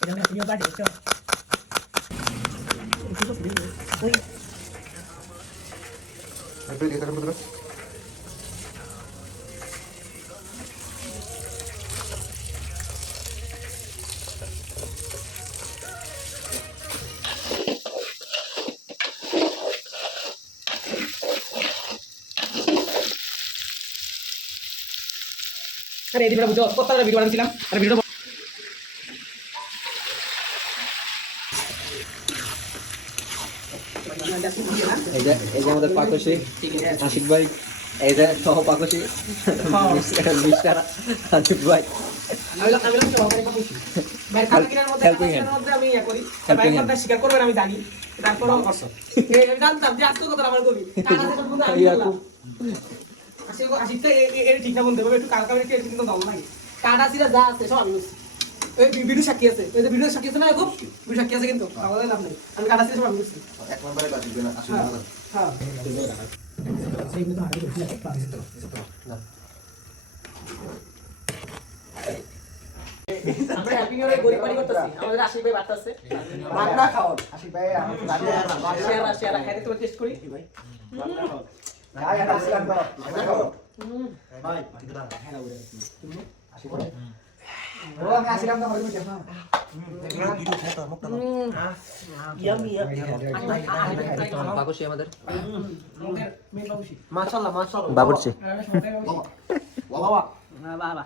এটা না তুমিও বাড়ি চল ওই একটু দিয়ে থাকেন পুত্র আরে এই ভিডিওটা বুঝো কত ভিডিও বানাইছিলাম আর ভিডিও এই যে আমাদের পাকশি আশিক ভাই এই যে সহ পাকশি আশিক ভাই ইয়া কাটা ইয়া সিরা যা আছে সব আমি এই ভিডিও সাক্ষী আছে এই ভিডিও সাক্ষী আছে না এখন ভিডিও সাক্ষী আছে কিন্তু আমাদের লাভ নেই আমি কাটা সিরা আমি বুঝছি এক নম্বরে বাজি দেন আসুন না হ্যাঁ আমরা হ্যাপি নিউ ইয়ার গরিব বাড়ি করতেছি আমাদের আশিক ভাই বাড়তেছে রান্না খাও আশিক ভাই শেয়ার শেয়ার খাইতে তোমার টেস্ট করি ভাই দেখো পাকশি আমাদের মেন বাবুশি মাশাআল্লাহ মাশাআল্লাহ বাবুর্চি বাবা বাবা বাবা